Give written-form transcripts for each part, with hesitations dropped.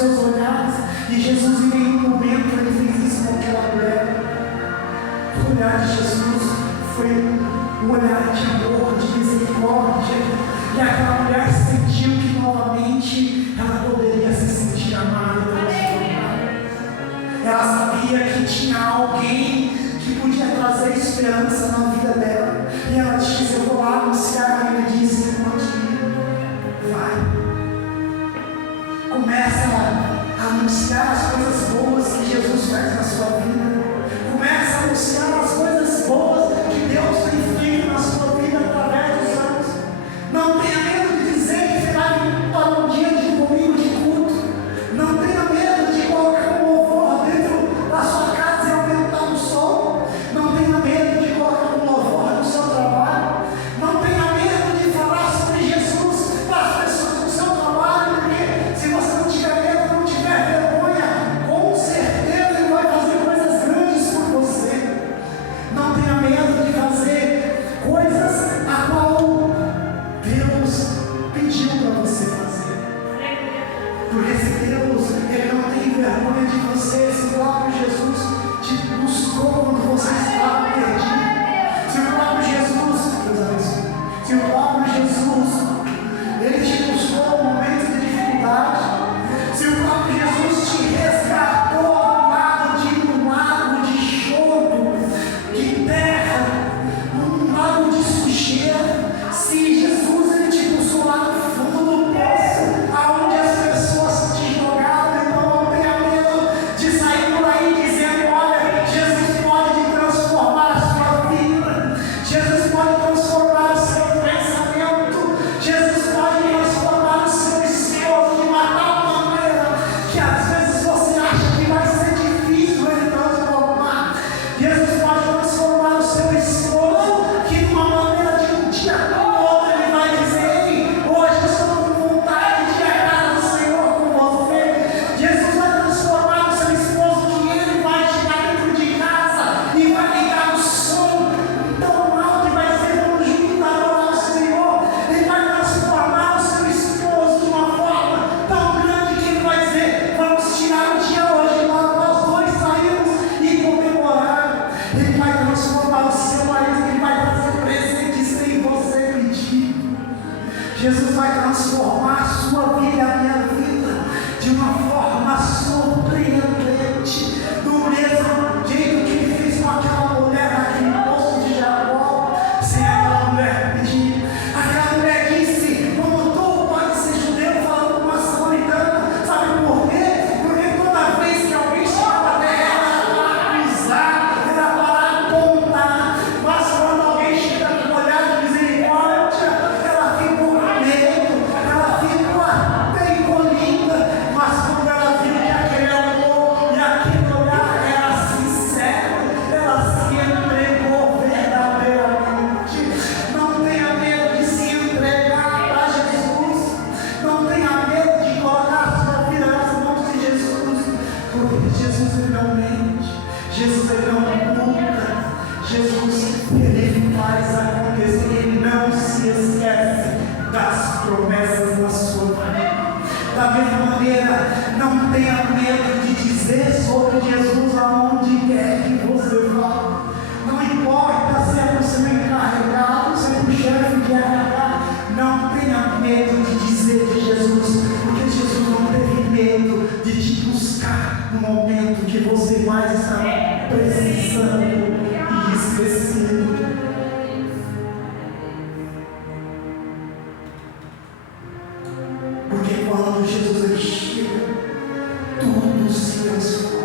seus olhares. E Jesus, em nenhum momento, ele fez isso com aquela mulher. O olhar de Jesus foi um olhar de amor, de misericórdia. E aquela mulher sentiu que novamente ela poderia se sentir amada pelo Senhor. Ela sabia que tinha alguém que podia trazer esperança na vida dela. E ela disse: eu vou lá anunciar. E ele disse: vai. Começa a anunciar as coisas boas que Jesus faz na sua vida. Começa a anunciar as coisas boas que Deus tem feito na sua vida através dos anos. Não tenha medo de dizer que será para um dia de domingo de culto. Não tenha medo de colocar um louvor dentro da sua casa e aumentar o som. Não tenha medo de colocar um louvor no seu trabalho. Não tenha medo de falar sobre Jesus para as pessoas do seu trabalho, porque se você não tiver medo, não tiver vergonha, com certeza Ele vai fazer coisas grandes por você. Não tenha medo de fazer coisas a qual Deus pediu para você fazer. Porque se Deus, Ele não tem vergonha de você, se o próprio Jesus te buscou quando você estava perdido. Se o próprio Jesus, Deus abençoe, se o próprio Jesus, Ele te buscou no momento de dificuldade, se o próprio Jesus te resgatou do lado de um lago de choro, de terra, um lago de sujeira, se Jesus Ele te buscou lá no fundo do poço, aonde as pessoas te jogaram, então não tenha medo de sair por aí dizendo: olha, Jesus pode transformar a sua vida, Jesus pode transformar o seu pensamento, Jesus pode transformar o seu esforço de uma tal maneira que às vezes você acha que vai ser difícil Ele transformar. Jesus pode transformar o seu esforço que de uma maneira de um dia para o outro Ele vai dizer: ei, hoje eu estou com vontade de ir à casa do Senhor com você. Jesus vai transformar o seu esposo que Ele vai chegar dentro de casa e vai ligar o som tão alto que vai ser um junto adorar ao Senhor. Ele vai transformar o seu esposo de uma forma tão grande que Ele vai dizer: vamos tirar o dia hoje, nós dois saímos e comemorar. Ele vai transformar o seu marido, Ele vai trazer presentes sem você pedir. Jesus vai transformar a sua vida e a minha vida de uma forma surpreendente, do mesmo jeito que Ele fez com aquela mulher naquele poço de Jacó, sem aquela mulher pedir. Aquela mulher disse: como tu pode ser judeu falando com uma samaritana? Sabe por quê? Porque toda vez que alguém chegava até ela, era para acusar, era para apontar. Mas quando alguém chega com um olhar de misericórdia, ela ficou com medo, ela ficou até encolhida. Mas quando ela viu que aquele amor e aquele olhar era sincero, ela se entregou verdadeiramente. Não tenha medo de se entregar para Jesus. Não tenha medo de colocar a sua vida nas mãos de Jesus. Porque Jesus Ele não mente, Jesus Ele não oculta, Jesus Ele faz acontecer, Ele não se esquece das promessas na sua vida. Da mesma maneira, não tenha medo de dizer sobre Jesus aonde quer que você vá. Não importa se é para o seu encarregado, se é para o chefe de RH, não tenha medo de dizer de Jesus, porque Jesus não teve medo de te buscar no momento que você mais está precisando e esquecido. Porque quando Jesus Ele chega, tudo se transforma.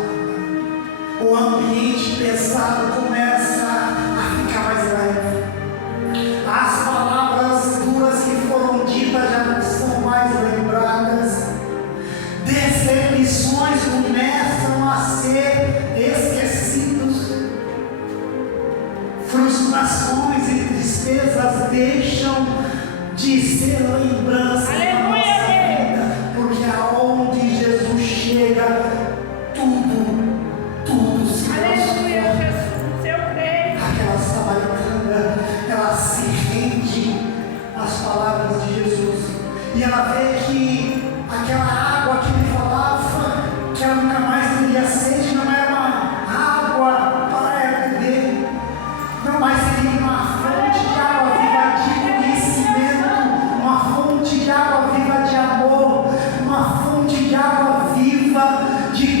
O ambiente pesado começa a ficar mais leve. As palavras duras que foram ditas já não são mais lembradas. Decepções começam a ser esquecidos. Frustrações e tristezas deixam de ser lembrança da nossa vida, porque aonde Jesus chega, tudo se transforma. Aquela samaritana, ela se rende às palavras de Jesus, e ela vê que aquela água que ele falava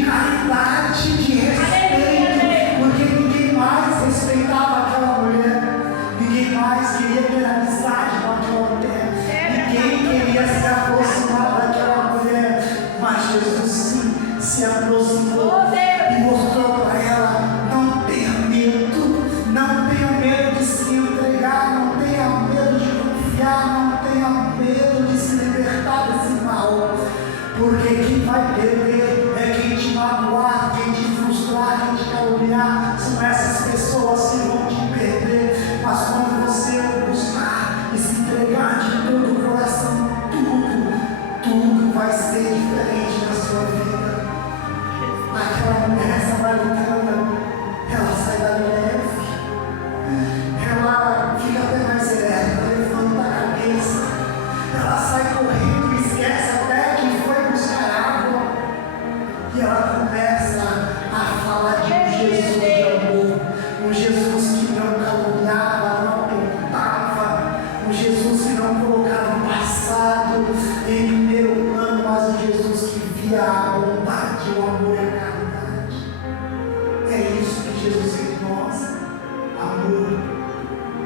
caridade, de respeito, porque ninguém mais respeitava aquela mulher, ninguém mais queria ter amizade com aquela mulher, ninguém queria se aproximar daquela mulher, mas Jesus sim se aproximou e mostrou para ela: não tenha medo, não tenha medo de se entregar, não tenha medo de confiar, não tenha medo de se libertar desse mal, porque quem vai perder é quem te magoar, quem te frustrar, quem te caluniar. São essas pessoas que vão te perder. Mas quando você buscar e se entregar de todo o coração, tudo vai ser diferente na sua vida. Aquela mulher samaritana, ela sai dali leve, ela fica até mais ereta, levanta a cabeça, ela sai correndo e esquece até que foi buscar água, e ela começa a falar de um Jesus de amor, um Jesus que não caluniava, não apontava, um Jesus que não colocava o passado em primeiro plano, mas um Jesus que via a bondade, o amor e a caridade. É isso que Jesus quer de nós: amor,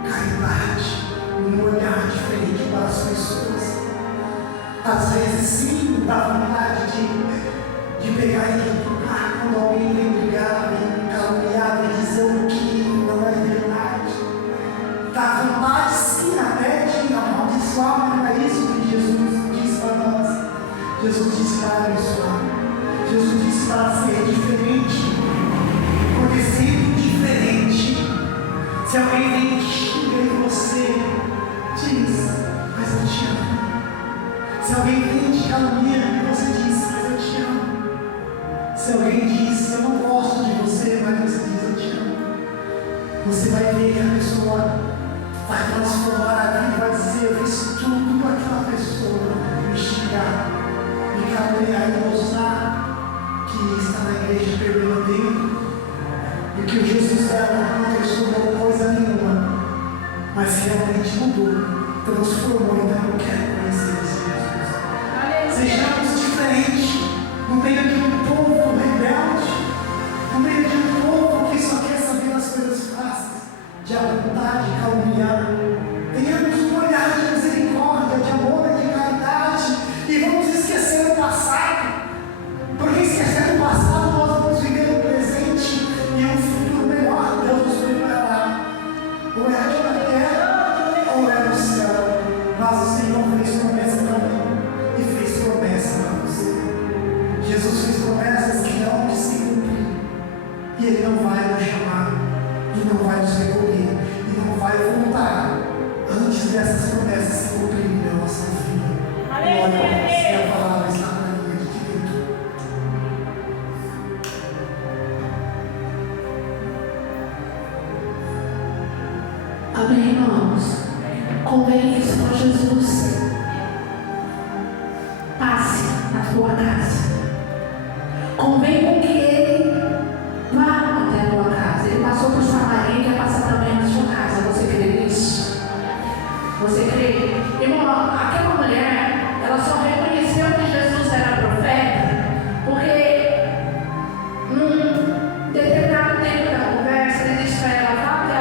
caridade, um olhar diferente para as pessoas. Às vezes sim, dá vontade de pegar e retornar quando alguém vem brigar, vem caluniar, vem dizer o que não é verdade. Dá vontade sim até de amaldiçoar, mas não é isso que Jesus diz para nós. Jesus disse para abençoar, Jesus disse para ser diferente, porque sendo diferente, se alguém vem e xinga em você, diz: mas eu te amo. Se alguém vem te calunia e você diz: mas eu te amo. Se alguém diz: eu não gosto de você, mas você diz: eu te amo, você vai ver que a pessoa vai transformar a vida e vai dizer: eu fiz tudo para aquela pessoa me xingar, me caluniar e mostrar que está na igreja permanente, e que o Jesus dela não transformou coisa nenhuma, mas realmente mudou, transformou. Então eu quero conhecer esse Jesus. Sejamos diferentes no meio de um povo rebelde, no meio de um povo que só quer saber das coisas fáceis, de bondade, de caluniar. Tenhamos um olhar de misericórdia, de amor e de caridade, e vamos esquecer o passado, porque esquecendo o passado nós vamos viver o presente e um futuro melhor. Deus nos preparará, ou é aqui na terra ou é no céu. Mas o Senhor fez promessa para mim e fez promessa para você. Jesus fez promessas que não de se cumprir, e Ele não vai nos chamar, e não vai nos recolher, e não vai voltar antes dessas promessas se cumprirem na nossa vida. Olha, a palavra está na linha de direito. Amém, irmãos? Convém que o Senhor Jesus passe na tua casa. Convém com que Ele vá até a tua casa. Ele passou por Samaria, quer passar também na sua casa. Você crê nisso? Você crê? Irmão, aquela mulher, ela só reconheceu que Jesus era profeta porque num determinado tempo da conversa, ele disse para ela: vá até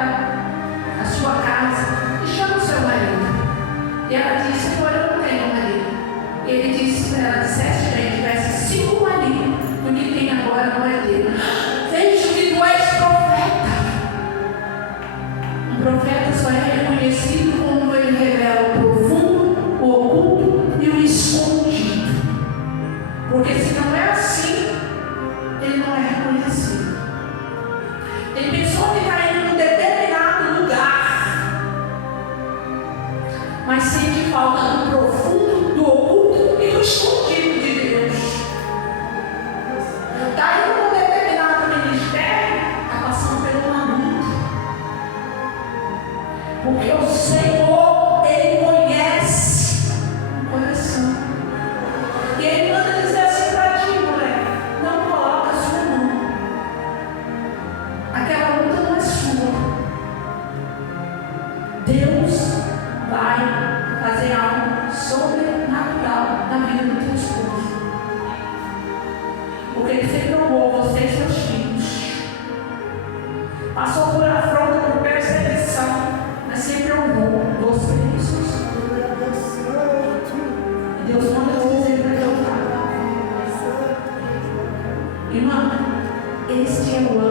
a sua casa e chama o seu marido. E ela disse: Senhor, eu não tenho marido. E ele disse para ela: disseste bem, tivesse 5 maridos, e o que tem agora não é dele. Vejo que tu és profeta. Um profeta só é reconhecido quando ele revela o profundo, o oculto e o escondido. Porque se não é assim, ele não é reconhecido. Tem pessoa que está indo em um determinado lugar, mas sente falta do profundo, do oculto e do escondido de Deus. Está indo em um determinado ministério, está passando por uma luta. Porque o Senhor, Ele conhece o coração. E Ele manda dizer assim para ti, mulher: não coloca a sua mão. Aquela luta não é sua. Deus vai fazer algo sobrenatural na vida do teu esposo. O porque Ele sempre honrou você e seus filhos. Passou por afronta, por perseguição, mas sempre honrou você e seus filhos. E Deus manda dizer para teu pai: irmão, este é o ano